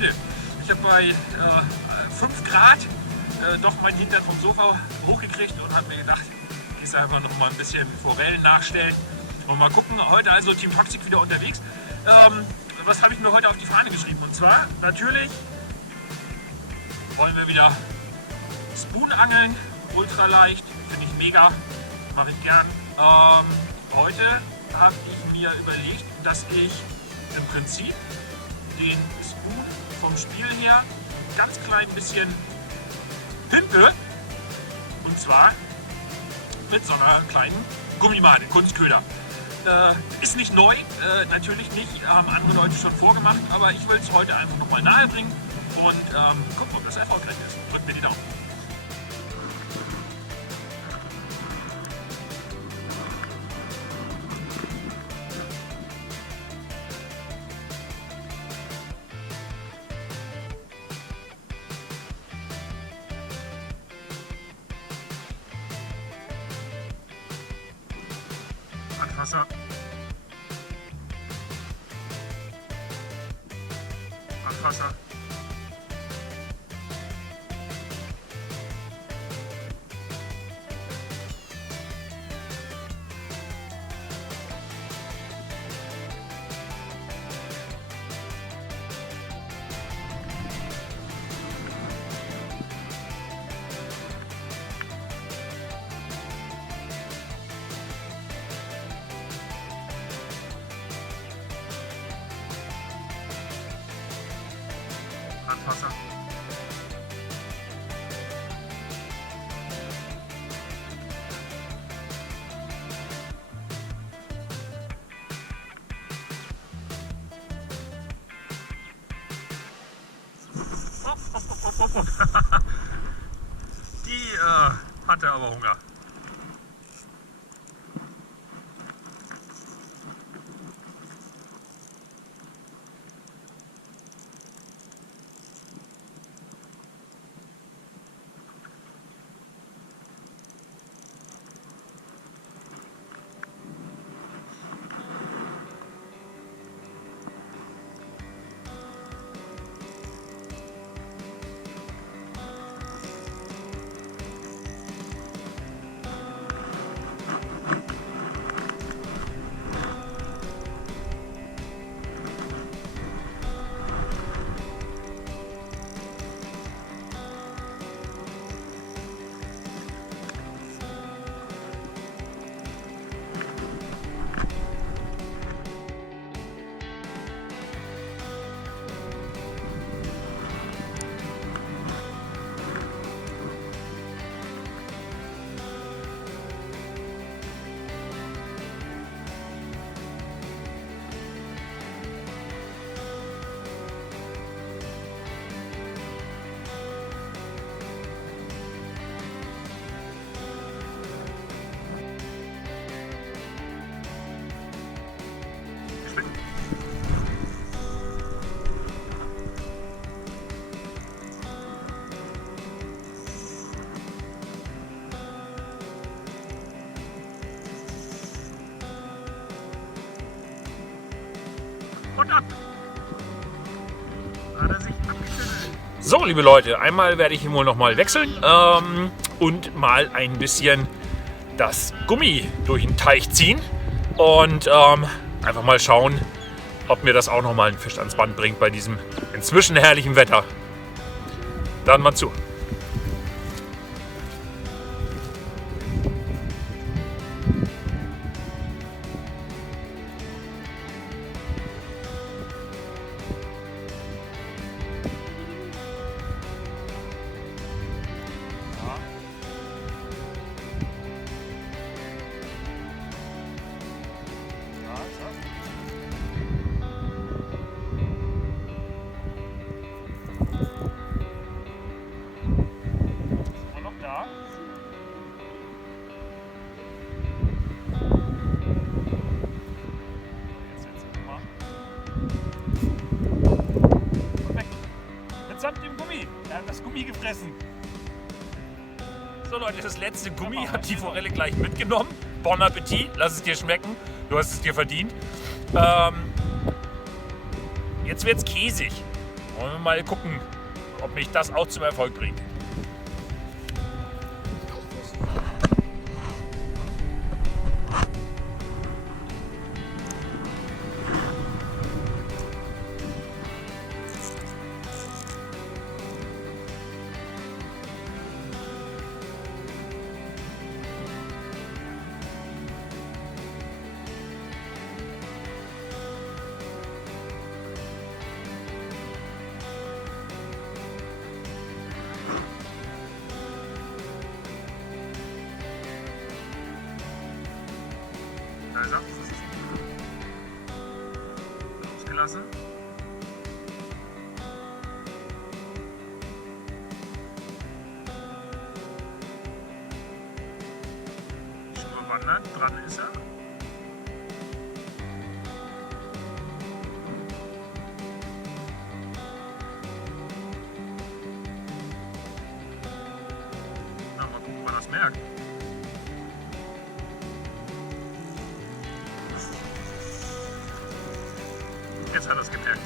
Leute, ich habe bei 5 Grad doch mein Hintern vom Sofa hochgekriegt und habe mir gedacht, gehst einfach noch mal ein bisschen Forellen nachstellen und mal gucken. Heute also Team Toxic wieder unterwegs. Was habe ich mir heute auf die Fahne geschrieben? Und zwar natürlich wollen wir wieder Spoon angeln, ultra leicht, finde ich mega, mache ich gern. Heute habe ich mir überlegt, dass ich im Prinzip den Spoon vom Spiel her ein ganz klein bisschen pimpe, und zwar mit so einer kleinen Gummimade, Kunstköder. Ist nicht neu, natürlich nicht, haben andere Leute schon vorgemacht, aber ich will es heute einfach nochmal nahe bringen und gucken, ob das erfolgreich ist. Drückt mir die Daumen. Wasser. Wasser. Wasser. Die hatte aber Hunger. Und ab. Hat er sich abgeschüttelt. So, liebe Leute, einmal werde ich ihn wohl noch mal wechseln und mal ein bisschen das Gummi durch den Teich ziehen und einfach mal schauen, ob mir das auch noch mal einen Fisch ans Band bringt bei diesem inzwischen herrlichen Wetter. Dann mal zu. Mitsamt dem Gummi. Er hat das Gummi gefressen. So Leute, das letzte Gummi hat die Forelle gleich mitgenommen. Bon Appetit, lass es dir schmecken. Du hast es dir verdient. Jetzt wird's käsig. Wollen wir mal gucken, ob mich das auch zum Erfolg bringt. Also, ausgelassen. Schnur wandert, dran ist er. Na, mal gucken, ob er das merkt. Jetzt hat er es gemerkt.